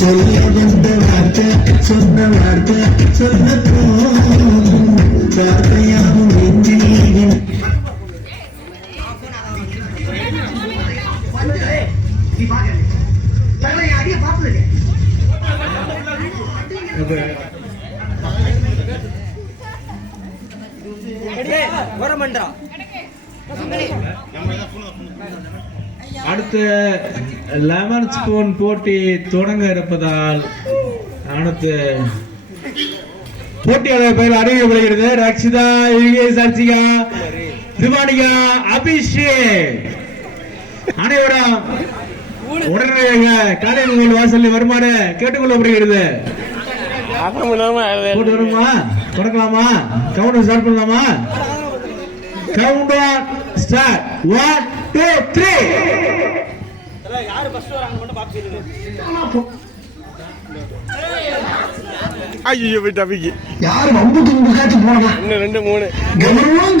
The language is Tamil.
சொல்ல வந்த வார்த்தை சொன்ன வார்த்தை சொல்ல போகும் வார்த்தையாகும் நெஞ்சில் அடுத்து லெமன் ஸ்பூன் போட்டி தொடங்க இருப்பதால் அடுத்து போட்டியாளர் பெயர் அறிவிக்கப்படுகிறது. ரக்ஷிதா, சர்ச்சிகா, திவானிகா, அபிஷேக் அனைவரும் உடனடியாக காலையில் வாசலில் வருமாறு கேட்டுக்கொள்ளப்படுகிறது. போட்டு வருமா, தொடங்கலாமா, கவுண்ட் ஸ்டார்ட் பண்ணலாமா? Count on start. 1 2 3. யாரு ஃபர்ஸ்ட் வராங்க மட்டும் பாத்து சொல்லுங்க. ஐயோ போய் டபிக்கு யாரு வம்புக்கு காட்சி போனா 1 2 3 கௌரவம்